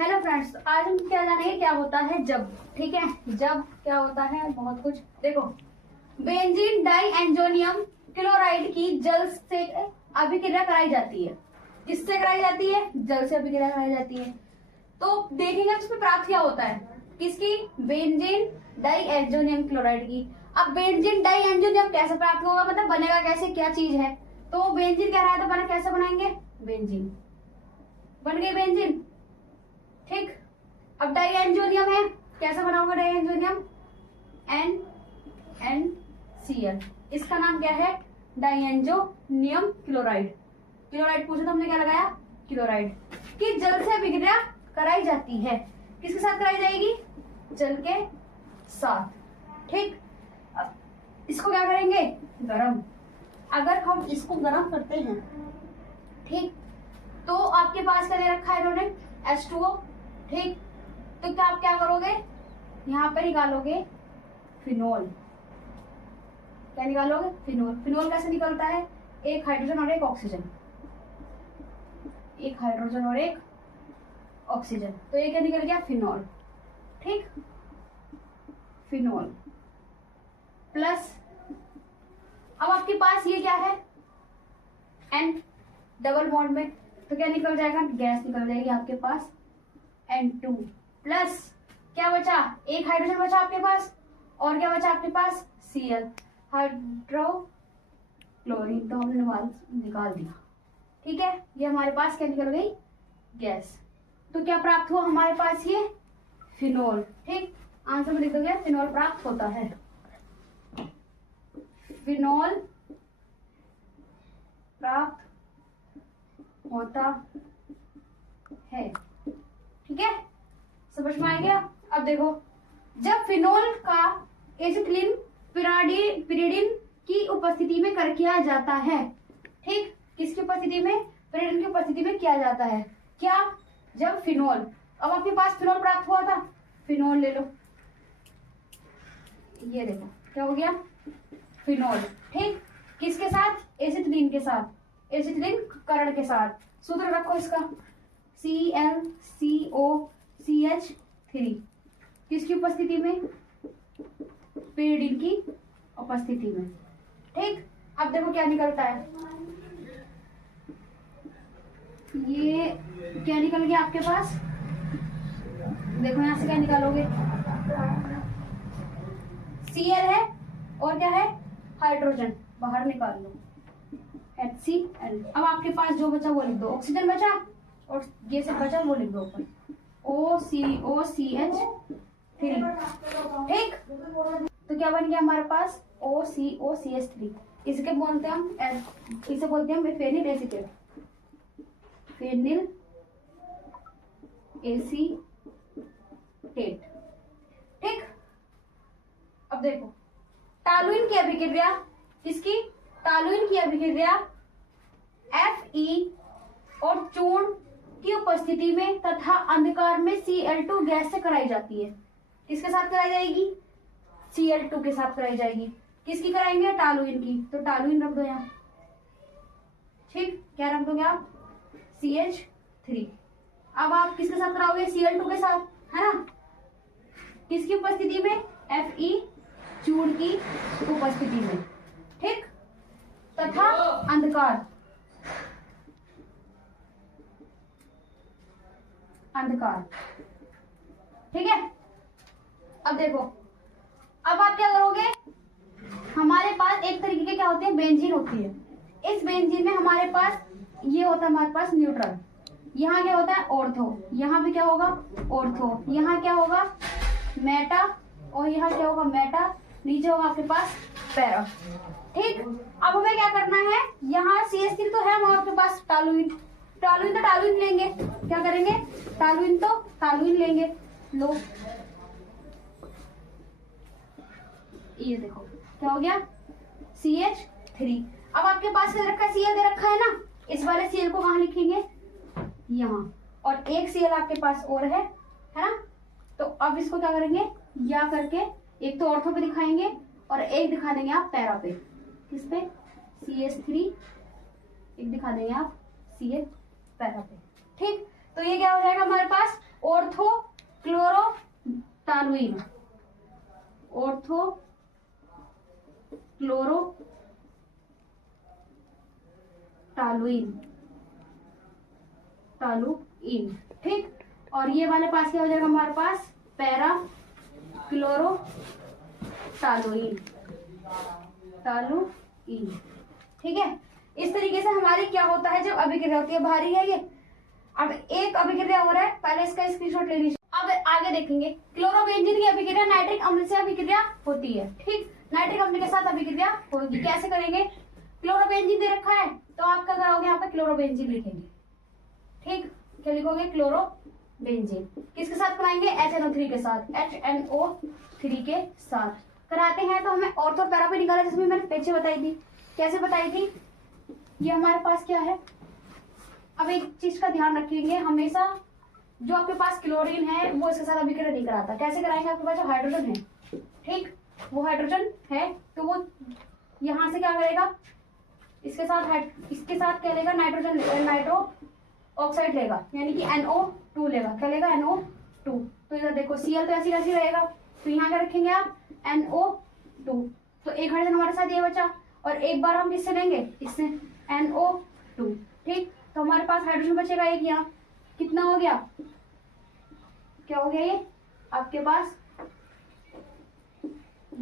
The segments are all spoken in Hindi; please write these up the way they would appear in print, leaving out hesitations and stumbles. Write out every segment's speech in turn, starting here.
हेलो फ्रेंड्स, आज हम क्या जानेंगे क्या होता है जब। ठीक है, जब क्या होता है बहुत कुछ। देखो, बेंजीन डाई एंजोनियम क्लोराइड की जल से अभिक्रिया कराई जाती है। किससे कराई जाती है? जल से अभिक्रिया कराई जाती है। तो देखेंगे उसमें प्राप्त क्या होता है। किसकी? बेंजीन डाई एंजोनियम क्लोराइड की। अब बेंजीन डाई एंजोनियम कैसे प्राप्त होगा, मतलब बनेगा कैसे, क्या चीज है? तो बेंजीन कह रहा है तो बना कैसे बनाएंगे? बेंजीन बन गई बेंजीन। ठीक, अब डाई एंजोनियम है, कैसे बनाओगे डाई एंजोनियम? NaCl। इसका नाम क्या है? Die एंजोनियम chloride. क्लोराइड पूछा तो हमने क्या लगाया? क्लोराइड की जल से अभिक्रिया कराई जाती है। किसके साथ कराई जाएगी? जल के साथ। ठीक, अब इसको क्या करेंगे? गरम। अगर हम इसको गरम करते हैं, ठीक, तो आपके पास क्या दे रखा है इन्होंने? H2O। ठीक, तो क्या आप क्या करोगे? यहाँ पे निकालोगे फिनोल। क्या निकालोगे? फिनोल। फिनोल कैसे निकलता है? एक हाइड्रोजन और एक ऑक्सीजन, एक हाइड्रोजन और एक ऑक्सीजन, तो ये क्या निकल गया? फिनोल। ठीक, फिनोल प्लस, अब आपके पास ये क्या है? N डबल बॉन्ड में, तो क्या निकल जाएगा? गैस निकल जाएगी आपके पास N2 प्लस, क्या बचा? एक हाइड्रोजन बचा आपके पास, और क्या बचा आपके पास? Cl, हाइड्रोक्लोरीन, तो हमने निकाल दिया। ठीक है, ये हमारे पास क्या निकल गई? गैस। तो क्या प्राप्त हुआ हमारे पास? ये फिनोल। ठीक, आंसर में लिख दोगे फिनोल प्राप्त होता है। फिनोल प्राप्त होता है। ठीक है, समझ में आ गया? अब देखो, जब फिनोल का एसिटिलीन पिरिडिन की उपस्थिति में कर किया जाता है। ठीक, किसकी उपस्थिति में? पिरिडिन की उपस्थिति में किया जाता है। क्या? जब फिनोल, अब आपके पास फिनोल प्राप्त हुआ था, फिनोल ले लो, ये देखो क्या हो गया? फिनोल। ठीक, किसके साथ? एसिटिलीन के साथ, एसिटिलीन करण के साथ। सूत्र रखो इसका, ClCOCH3। किसकी उपस्थिति में? पिरिडिन की उपस्थिति में। ठीक, अब देखो क्या निकलता है। ये क्या निकल गया आपके पास? देखो यहां से क्या निकालोगे? Cl है और क्या है? हाइड्रोजन बाहर निकाल लो, HCl। अब आपके पास जो बचा वो लिख दो। ऑक्सीजन बचा और ये सब बचा वो लिख दो ऊपर, OCOCH3। ठीक, तो क्या बन गया हमारे पास? OCOCH3। इसके बोलते हैं हम, इसे बोलते हैं फेनिल एसीटेट, फेनिल एसीटेट। ठीक, अब देखो टॉलुइन की अभिक्रिया, किसकी? टॉलुइन की अभिक्रिया Fe और चूर्ण की उपस्थिति में तथा अंधकार में Cl2 गैस से कराई जाती है। किसके साथ कराई जाएगी? Cl2 के साथ कराई जाएगी। किसकी कराएंगे? टॉलुइन की, तो टॉलुइन रख दो यहाँ। ठीक, क्या रख दोगे आप? CH3। अब आप किसके साथ कराओगे? Cl2 के साथ, है ना? किसकी उपस्थिति में? Fe चूर्ण की उपस्थिति में। ठीक, तथा अंधकार, अंधकार। ठीक है, अब देखो, अब आप क्या करोगे? हमारे पास एक तरीके के क्या होते हैं? बेंजीन होती है। इस बेंजीन में हमारे पास ये होता है, हमारे पास न्यूट्रल, यहाँ क्या होता है? ऑर्थो, यहाँ भी क्या होगा? ऑर्थो, यहाँ क्या होगा? मेटा, और यहाँ क्या होगा? मेटा, नीचे होगा आपके पास पैरा। ठीक, अब हमें क्या करना है? यहाँ CH3 तो है हमारे आपके पास, टॉलुइन, टॉलुइन तो टॉलुइन लेंगे। क्या करेंगे? टॉलुइन तो टॉलुइन लेंगे। लो, ये देखो क्या हो गया? CH3। अब आपके पास क्या रखा है? Cl दे रखा है ना, इस वाले Cl को कहाँ लिखेंगे? यहाँ, और एक Cl आपके पास और है ना? तो अब इसको क्या करेंगे? या करके एक तो ऑर्थो पे दिखाएंगे और एक दिखा देंगे आप पैरा पे। किस पे? CH3, एक दिखा देंगे आप CH पैरा पे। ठीक, तो ये क्या हो जाएगा हमारे पास? ऑर्थो क्लोरोटालुइन, ऑर्थो क्लोरोटालुइन, टालुइन, ठीक। और ये वाले पास क्या हो जाएगा हमारे पास, पैरा क्लोरोटालुइन, टालुइन, ठीक है। इस तरीके से हमारी क्या होता है जब अभिक्रिया होती है, भारी है ये। अब एक अभिक्रिया हो रहा है, पहले इसका स्क्रीनशॉट ले लीजिए। अब आगे देखेंगे, क्लोरोबेंजीन की अभिक्रिया नाइट्रिक अम्ल से अभिक्रिया होती है, ठीक। नाइट्रिक अम्ल के साथ अभिक्रिया होगी, कैसे करेंगे, क्लोरोबेंजीन दे रखा है तो आप क्या करोगे, यहाँ पे क्लोरोबेंजीन लिखेंगे, ठीक। क्या लिखोगे, क्लोरोबेंजीन। किसके साथ कराएंगे, HNO3 के साथ, HNO3 के साथ कराते हैं। तो हमें ऑर्थो पैरा पे निकाला, जिसमें मैंने पीछे बताई थी, कैसे बताई थी। ये हमारे पास क्या है, अब एक चीज का ध्यान रखेंगे हमेशा, जो आपके पास क्लोरीन है वो इसके साथ अभिक्रिया नहीं कराता। कैसे कराएंगे, आपके पास जो हाइड्रोजन है, ठीक, वो हाइड्रोजन है तो वो यहां से क्या करेगा, इसके साथ क्या लेगा, नाइट्रोजन लेगा, नाइट्रो ऑक्साइड लेगा, यानी कि NO2 लेगा। क्या लेगा, NO2। तो इधर देखो Cl तो ऐसी वैसी रहेगा, तो यहाँ क्या रखेंगे आप, NO2। तो एक हाइड्रोजन हमारे साथ ये बचा, और एक बार हम किससे लेंगे, इससे, NO2, ठीक। तो हमारे पास हाइड्रोजन बचेगा एक यहाँ, कितना हो गया, क्या हो गया ये आपके पास,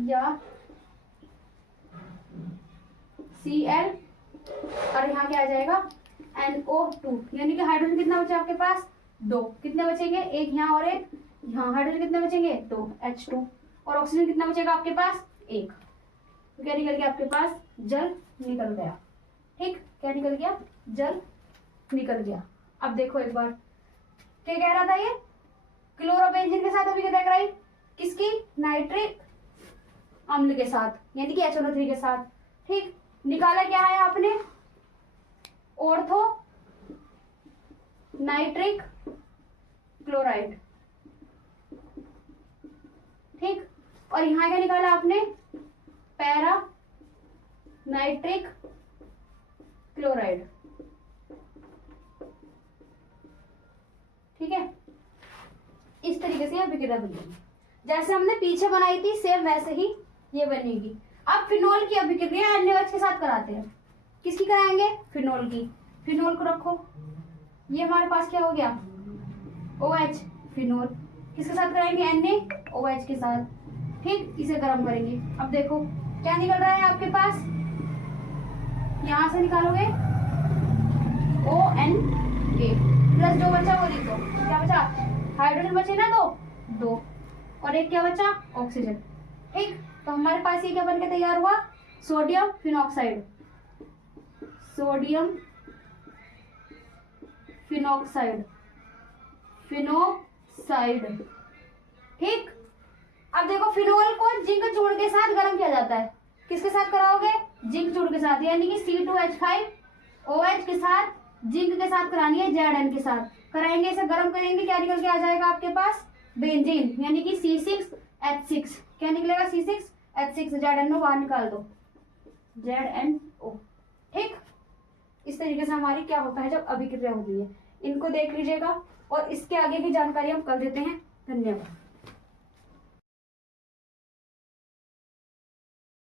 या Cl, और यहाँ क्या आ जाएगा, NO2, यानी कि हाइड्रोजन कितना बचा आपके पास, 2। कितने बचेंगे, एक यहाँ और एक यहाँ, हाइड्रोजन कितने बचेंगे, 2, H2। और ऑक्सीजन कितना बचेगा आपके पास, 1। तो क्या निकल गया आपके पास, जल निकल गया, ठीक। क्या निकल गया, जल निकल गया। अब देखो एक बार, क्या कह रहा था ये, क्लोरोबेंजीन के साथ अभिक्रिया कराई, किसकी, नाइट्रिक अम्ल के साथ, यानी कि HNO3 के साथ, ठीक। निकाला क्या है आपने, ऑर्थो नाइट्रिक क्लोराइड, ठीक। और यहां क्या निकाला आपने, पैरा नाइट्रिक क्लोराइड, ठीक है। इस तरीके से अभिक्रिया बनेगी, जैसे हमने पीछे बनाई थी सेम वैसे ही ये बनेगी। अब फिनोल की अभिक्रिया NaOH के साथ कराते हैं, किसकी कराएंगे, फिनोल की। फिनोल को रखो, ये हमारे पास क्या हो गया, OH, फिनोल। किसके साथ कराएंगे, NaOH के साथ, ठीक। इसे गर्म करेंगे। अब देखो क्या निकल रहा है आपके पास, यहां से निकालोगे ONA प्लस जो बचा वो लिख दो, क्या बचा, हाइड्रोजन बचे ना, 2, और एक क्या बचा, ऑक्सीजन, ठीक। तो हमारे पास ये क्या बनके तैयार हुआ, सोडियम फिनॉक्साइड, सोडियम फिनॉक्साइड, ठीक। अब देखो फिनोल को जिंक चूर्ण के साथ गर्म किया जाता है, किसके साथ कराओगे, जिंक चूर्ण के साथ, यानी कि C2H5OH के साथ, जिंक के साथ करानी है, Zn के साथ कराएंगे, इसे गर्म करेंगे, क्या निकल के आ जाएगा आपके पास, बेंजीन, यानी कि C6H6। क्या निकलेगा, C6H6, Zn बाहर निकाल दो, ZnO, ठीक। इस तरीके से हमारी क्या होता है जब अभिक्रिया होती है, इनको देख लीजिएगा, और इसके आगे की जानकारी हम कर देते हैं। धन्यवाद।